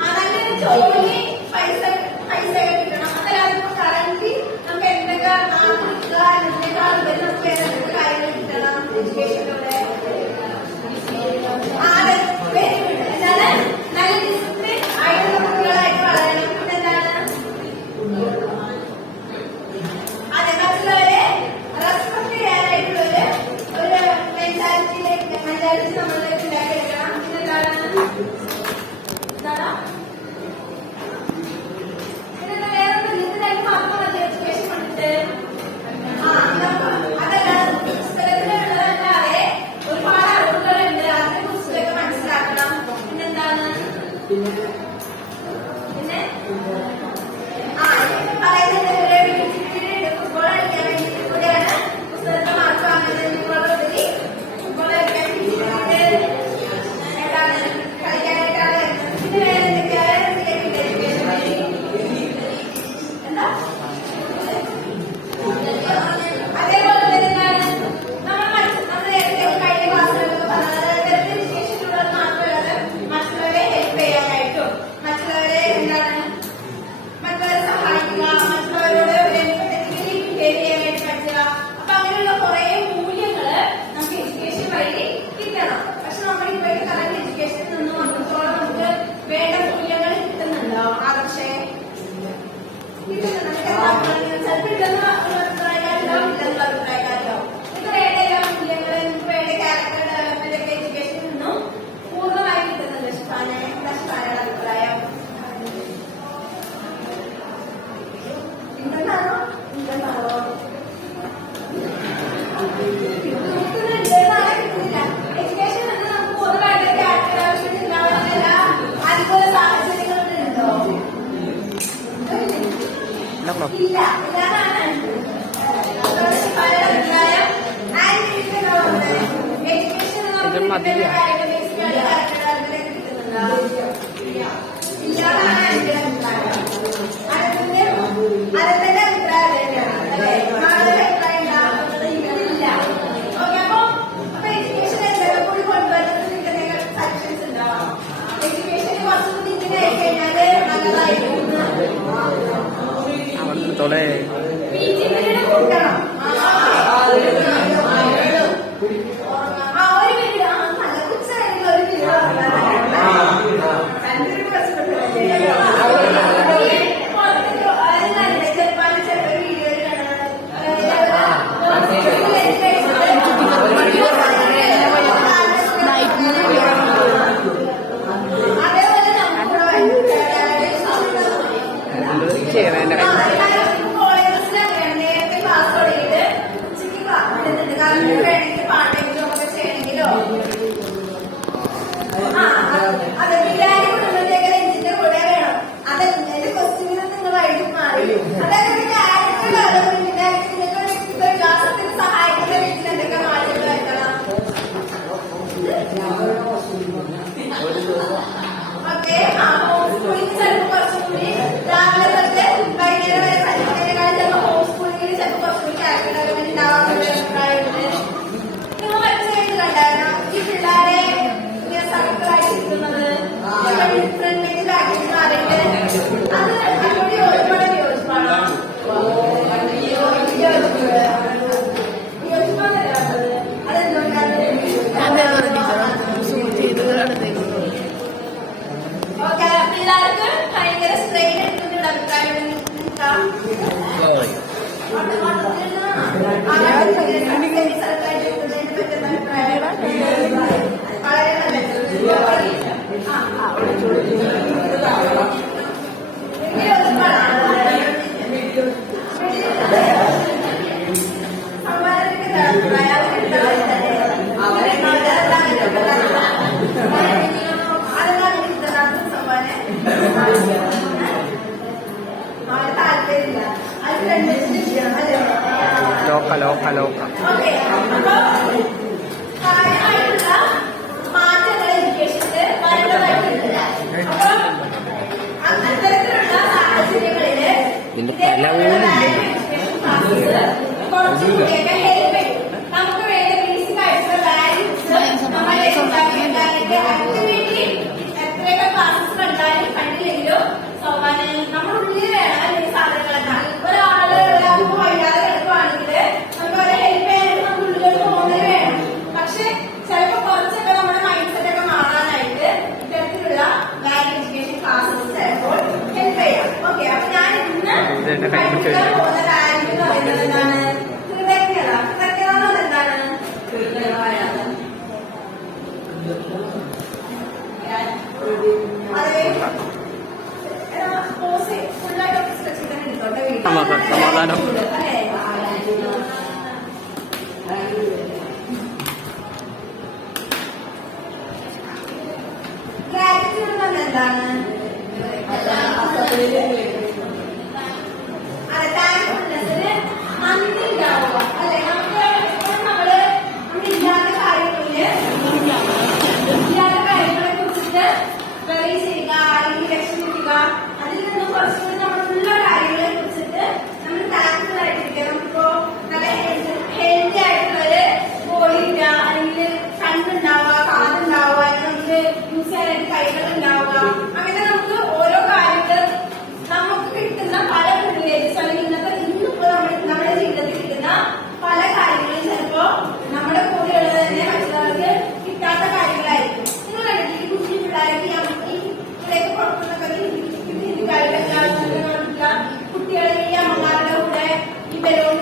അല്ല ജോലി പൈസ കിട്ടണം. അതല്ലാതെ കറന്റ് നമുക്ക് എന്തെങ്കിലും കാര്യങ്ങൾ കിട്ടണം എഡ്യൂക്കേഷനിലൂടെ. നല്ല ഡിസിപ്ലിൻ ആയിട്ടുള്ള കുട്ടികളായിട്ട് വളരണം. പിന്നെന്താണ് അതെ മറ്റുള്ളവരെ റെസ്പെക്ട് ചെയ്യാനായിട്ടുള്ള ഒരു മെന്റാലിറ്റി നമ്മളിലേക്ക് ഉണ്ടാക്കിയെടുക്കണം. പിന്നെന്താണ് ഇല്ല തോളെ പിള്ളേർക്ക് ഭയങ്കര സ്ട്രെയിൻ സമാധാനം. എന്താണ് നന്ദി ഉണ്ടാവുക അല്ലെ? നമുക്ക് നമ്മള് ഇല്ലാത്ത കാര്യങ്ങളില് ഇല്ലാത്ത കാര്യങ്ങളെ കുറിച്ചിട്ട് വെറി ചെയ്യുക അല്ലെങ്കിൽ ലക്ഷ്യമിക്കുക. അതിൽ നിന്ന് കുറച്ചുകൂടി നമ്മളുള്ള കാര്യങ്ങളെ കുറിച്ചിട്ട് നമ്മൾ താങ്ക്ഫുൾ ആയിട്ടിരിക്കുക. നമുക്കിപ്പോ നല്ല ഹെൽത്തി ആയിട്ടുള്ളൊരു ബോഡി ഇല്ല, അല്ലെങ്കിൽ കണ്ണുണ്ടാവുക, കാതുണ്ടാവുക, നമുക്ക് യൂസ് ചെയ്യാനായിട്ട് കൈകൾ ഉണ്ടാവുക. അങ്ങനെ നമുക്ക് ഓരോ കാര്യങ്ങൾ നമുക്ക് കിട്ടുന്ന പല പ്രിവിലേജസ് അല്ലെങ്കിൽ ഇന്നിപ്പോ നമ്മുടെ ജീവിതത്തിൽ കിട്ടുന്ന പല കാര്യങ്ങളും ചിലപ്പോ നമ്മുടെ കൂടെയുള്ളത് തന്നെ മറ്റുള്ളവർക്ക് കിട്ടാത്ത കാര്യങ്ങളായിരിക്കും. നിങ്ങൾ കണ്ടിട്ടില്ല ഈ കുഞ്ഞു പിള്ളേർക്ക് ഇവിടെയൊക്കെ പുറത്തുനിന്നൊക്കെ കുട്ടികളെ ഈ അമ്മമാരുടെ കൂടെ ഈ ബലൂൺ